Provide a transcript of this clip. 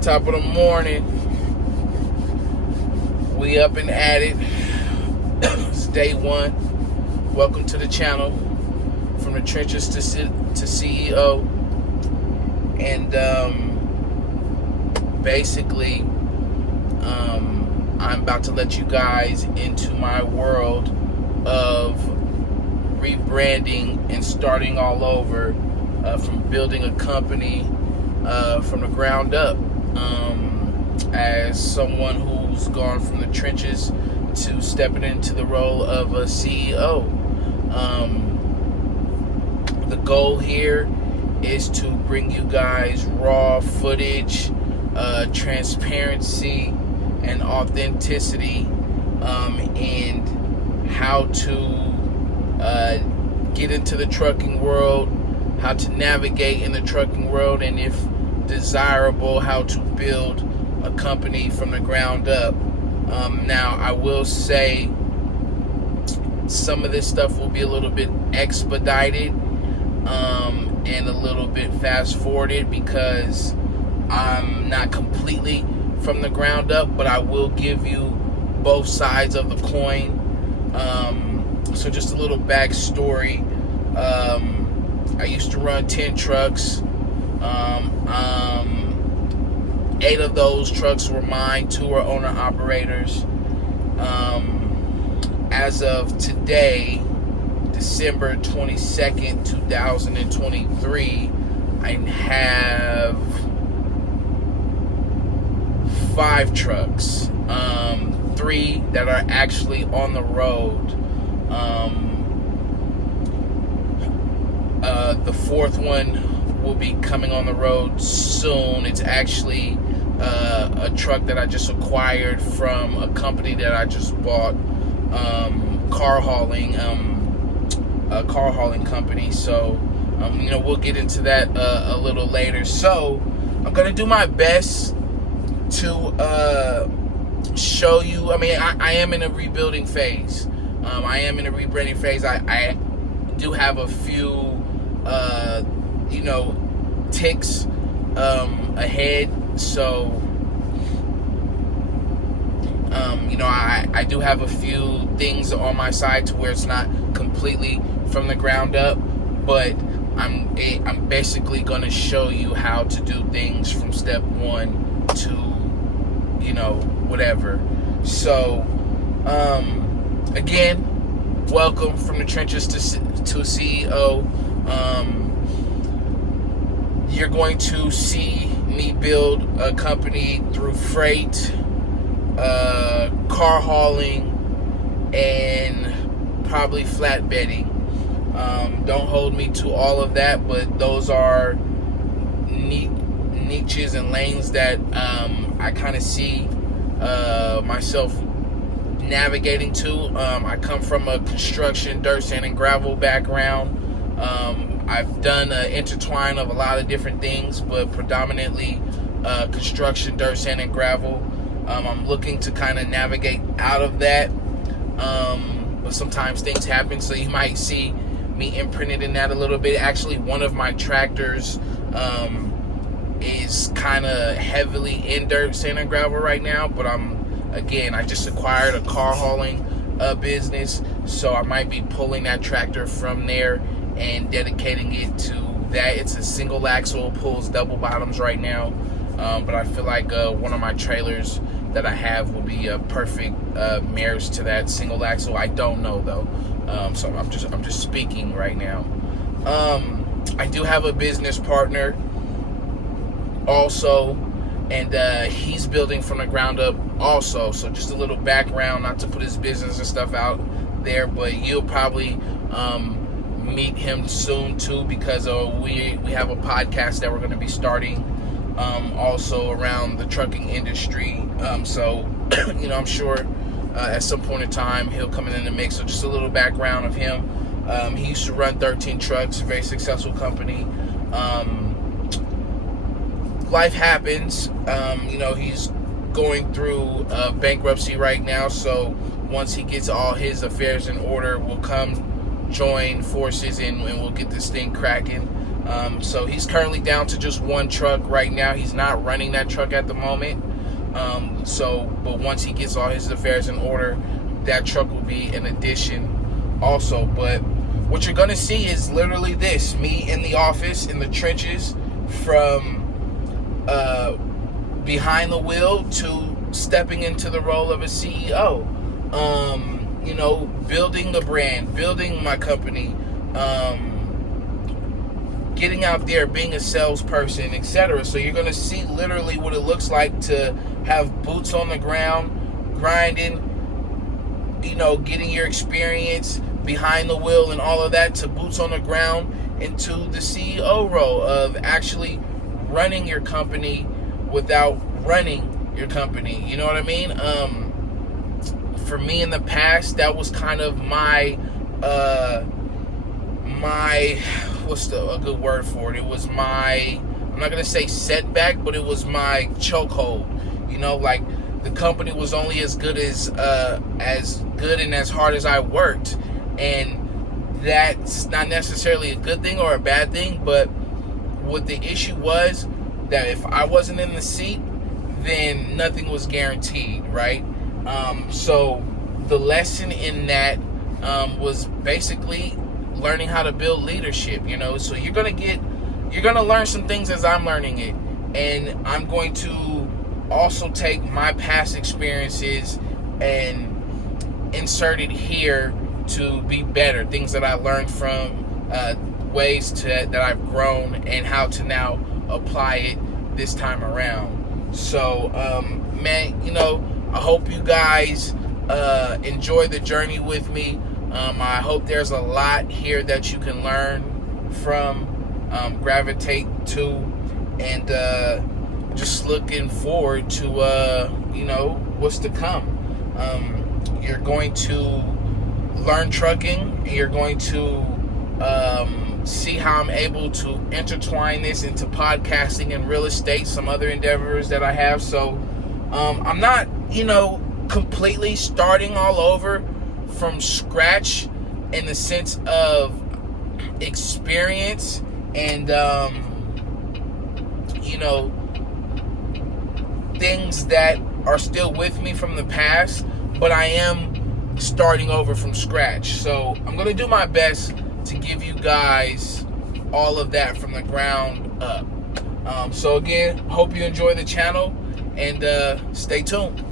Top of the morning. We up and at it. It's day one. Welcome to the channel. From the trenches to CEO. And basically, I'm about to let you guys into my world of rebranding and starting all over, from building a company from the ground up. As someone who's gone from the trenches to stepping into the role of a CEO. The goal here is to bring you guys raw footage, transparency, and authenticity, and how to get into the trucking world, how to navigate in the trucking world, and if desirable, how to build a company from the ground up. Now, I will say some of this stuff will be a little bit expedited and a little bit fast forwarded because I'm not completely from the ground up, but I will give you both sides of the coin. So just a little backstory. I used to run 10 trucks. 8 of those trucks were mine, 2 were owner-operators. As of today, December 22nd, 2023, I have 5 trucks. 3 that are actually on the road. The 4th one will be coming on the road soon. It's actually a truck that I just acquired from a company that I just bought, car hauling company. So we'll get into that a little later. So I'm gonna do my best to show you. I am in a rebuilding phase. I am in a rebranding phase. I do have a few ticks ahead. So I do have a few things on my side to where it's not completely from the ground up, but I'm basically going to show you how to do things from step 1 to whatever. So again, welcome from the trenches to CEO. You're going to see me build a company through freight, car hauling, and probably flatbedding. Don't hold me to all of that, but those are niches and lanes that I kind of see myself navigating to. I come from a construction, dirt, sand, and gravel background. I've done an intertwine of a lot of different things, but predominantly construction, dirt, sand, and gravel. I'm looking to kind of navigate out of that, but sometimes things happen, so you might see me imprinted in that a little bit. Actually, one of my tractors is kind of heavily in dirt, sand, and gravel right now, but I just acquired a car hauling business, so I might be pulling that tractor from there and dedicating it to that. It's a single axle, pulls double bottoms right now, but I feel like one of my trailers that I have will be a perfect marriage to that single axle. I don't know though, so I'm just speaking right now. I do have a business partner also, and he's building from the ground up also. So just a little background, not to put his business and stuff out there, but you'll probably meet him soon too, because we have a podcast that we're going to be starting also around the trucking industry. So I'm sure at some point in time he'll come in the mix. So just a little background of him. He used to run 13 trucks, a very successful company. Life happens. He's going through bankruptcy right now, so once he gets all his affairs in order, we'll come join forces and we'll get this thing cracking. So he's currently down to just one truck right now. He's not running that truck at the moment. But once he gets all his affairs in order, that truck will be an addition also. But what you're going to see is literally this: me in the office, in the trenches, from behind the wheel to stepping into the role of a CEO. Building the brand, building my company, getting out there, being a salesperson, etc. So you're going to see literally what it looks like to have boots on the ground, grinding, getting your experience behind the wheel and all of that, to boots on the ground into the CEO role of actually running your company without running your company. You know what I mean? For me in the past, that was kind of my what's a good word for it? It was my, I'm not gonna say setback, but it was my chokehold. Like the company was only as good and as hard as I worked, and that's not necessarily a good thing or a bad thing. But what the issue was, that if I wasn't in the seat, then nothing was guaranteed, right? So the lesson in that was basically learning how to build leadership. So you're gonna learn some things as I'm learning it, and I'm going to also take my past experiences and insert it here to be better. Things that I learned from ways that I've grown, and how to now apply it this time around. So, I hope you guys enjoy the journey with me. I hope there's a lot here that you can learn from, gravitate to, and just looking forward to what's to come. You're going to learn trucking, and you're going to see how I'm able to intertwine this into podcasting and real estate, some other endeavors that I have. So I'm not completely starting all over from scratch in the sense of experience and things that are still with me from the past, but I am starting over from scratch. So I'm going to do my best to give you guys all of that from the ground up. So again, hope you enjoy the channel, and stay tuned.